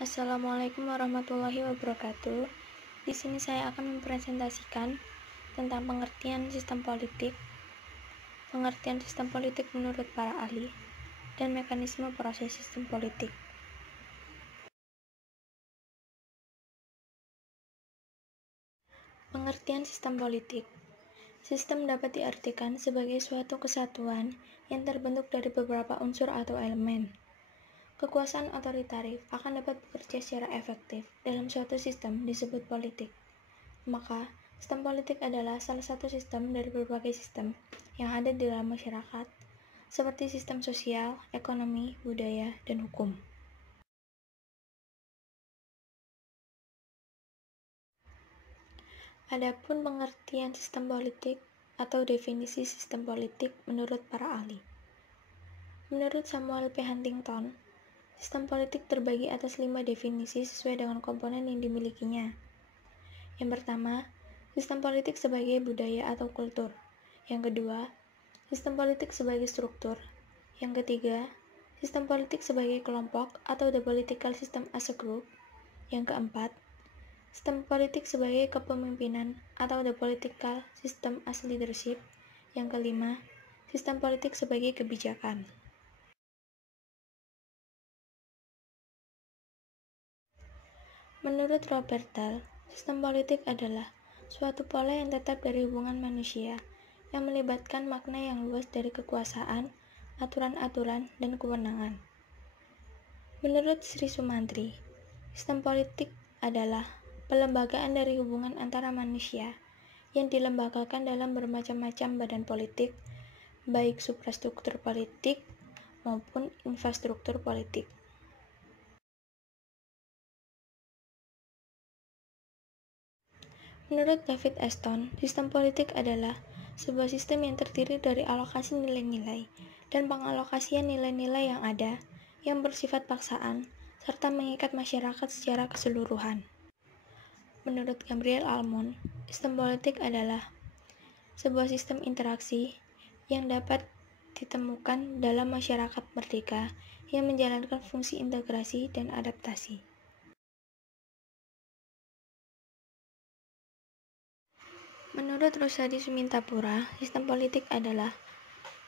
Assalamualaikum warahmatullahi wabarakatuh. Di sini saya akan mempresentasikan tentang pengertian sistem politik menurut para ahli, dan mekanisme proses sistem politik. Pengertian sistem politik. Sistem dapat diartikan sebagai suatu kesatuan yang terbentuk dari beberapa unsur atau elemen. Kekuasaan otoritatif akan dapat bekerja secara efektif dalam suatu sistem disebut politik. Maka, sistem politik adalah salah satu sistem dari berbagai sistem yang ada di dalam masyarakat, seperti sistem sosial, ekonomi, budaya, dan hukum. Adapun pengertian sistem politik atau definisi sistem politik menurut para ahli. Menurut Samuel P. Huntington, sistem politik terbagi atas 5 definisi sesuai dengan komponen yang dimilikinya. Yang pertama, sistem politik sebagai budaya atau kultur. Yang kedua, sistem politik sebagai struktur. Yang ketiga, sistem politik sebagai kelompok atau the political system as a group. Yang keempat, sistem politik sebagai kepemimpinan atau the political system as leadership. Yang kelima, sistem politik sebagai kebijakan. Menurut Robert Dahl, sistem politik adalah suatu pola yang tetap dari hubungan manusia yang melibatkan makna yang luas dari kekuasaan, aturan-aturan, dan kewenangan. Menurut Sri Sumantri, sistem politik adalah pelembagaan dari hubungan antara manusia yang dilembagakan dalam bermacam-macam badan politik, baik suprastruktur politik maupun infrastruktur politik. Menurut David Aston, sistem politik adalah sebuah sistem yang terdiri dari alokasi nilai-nilai dan pengalokasian nilai-nilai yang ada, yang bersifat paksaan, serta mengikat masyarakat secara keseluruhan. Menurut Gabriel Almond, sistem politik adalah sebuah sistem interaksi yang dapat ditemukan dalam masyarakat merdeka yang menjalankan fungsi integrasi dan adaptasi. Menurut Rusadi Sumintapura, sistem politik adalah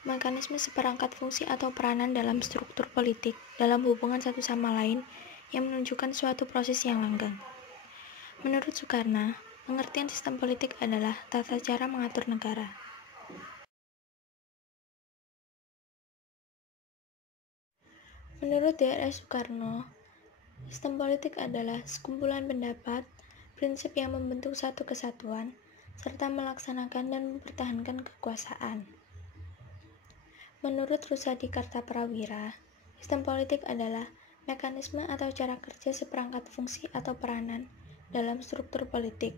mekanisme seperangkat fungsi atau peranan dalam struktur politik dalam hubungan satu sama lain yang menunjukkan suatu proses yang langgeng. Menurut Soekarno, pengertian sistem politik adalah tata cara mengatur negara. Menurut D.R.S. Soekarno, sistem politik adalah sekumpulan pendapat, prinsip yang membentuk satu kesatuan, serta melaksanakan dan mempertahankan kekuasaan. Menurut Rusadi Kartaprawira, sistem politik adalah mekanisme atau cara kerja seperangkat fungsi atau peranan dalam struktur politik.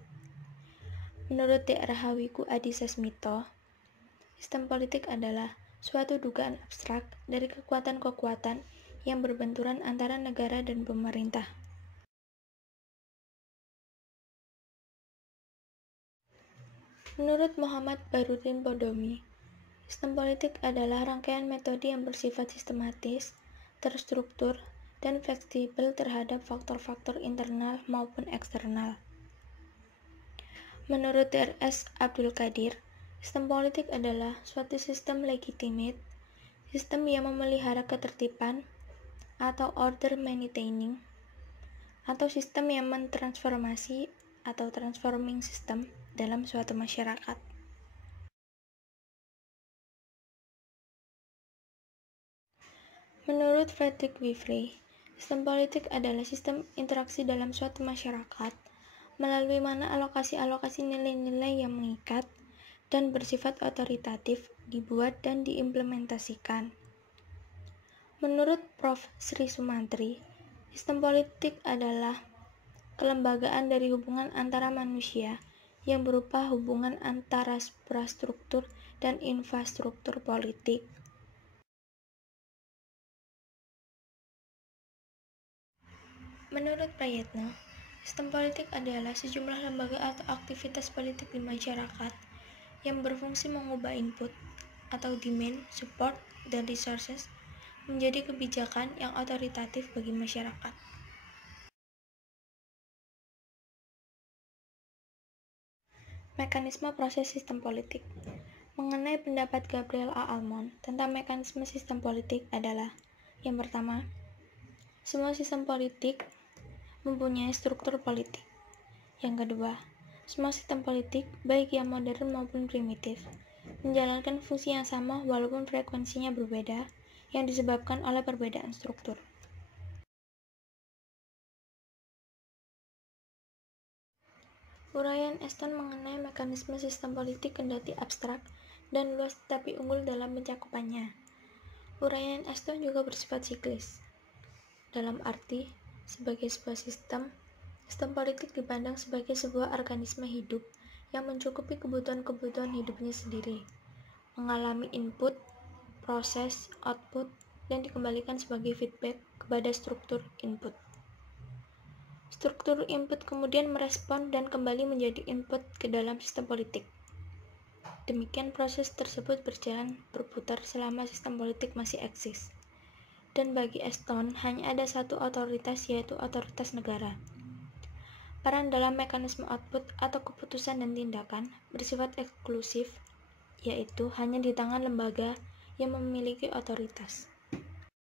Menurut Dr. Hawiku Adi Sasmito, sistem politik adalah suatu dugaan abstrak dari kekuatan-kekuatan yang berbenturan antara negara dan pemerintah. Menurut Muhammad Bahrudin Podomi, sistem politik adalah rangkaian metode yang bersifat sistematis, terstruktur, dan fleksibel terhadap faktor-faktor internal maupun eksternal. Menurut Dr.S. Abdul Qadir, sistem politik adalah suatu sistem legitimate, sistem yang memelihara ketertiban atau order maintaining, atau sistem yang mentransformasi atau transforming system dalam suatu masyarakat. Menurut Frederick Wivry, sistem politik adalah sistem interaksi dalam suatu masyarakat melalui mana alokasi-alokasi nilai-nilai yang mengikat dan bersifat otoritatif dibuat dan diimplementasikan. Menurut Prof. Sri Sumantri, sistem politik adalah kelembagaan dari hubungan antara manusia yang berupa hubungan antara suprastruktur dan infrastruktur politik. Menurut Prayitno, sistem politik adalah sejumlah lembaga atau aktivitas politik di masyarakat yang berfungsi mengubah input atau demand, support, dan resources menjadi kebijakan yang otoritatif bagi masyarakat. Mekanisme proses sistem politik. Mengenai pendapat Gabriel A. Almond tentang mekanisme sistem politik adalah: yang pertama, semua sistem politik mempunyai struktur politik. Yang kedua, semua sistem politik, baik yang modern maupun primitif, menjalankan fungsi yang sama walaupun frekuensinya berbeda, yang disebabkan oleh perbedaan struktur. Uraian Aston mengenai mekanisme sistem politik kendati abstrak dan luas tetapi unggul dalam pencakupannya. Uraian Aston juga bersifat siklis. Dalam arti, sebagai sebuah sistem politik dipandang sebagai sebuah organisme hidup yang mencukupi kebutuhan-kebutuhan hidupnya sendiri, mengalami input, proses, output, dan dikembalikan sebagai feedback kepada struktur input. Struktur input kemudian merespon dan kembali menjadi input ke dalam sistem politik. Demikian proses tersebut berjalan berputar selama sistem politik masih eksis. Dan bagi Aston, hanya ada satu otoritas, yaitu otoritas negara. Peran dalam mekanisme output atau keputusan dan tindakan bersifat eksklusif, yaitu hanya di tangan lembaga yang memiliki otoritas.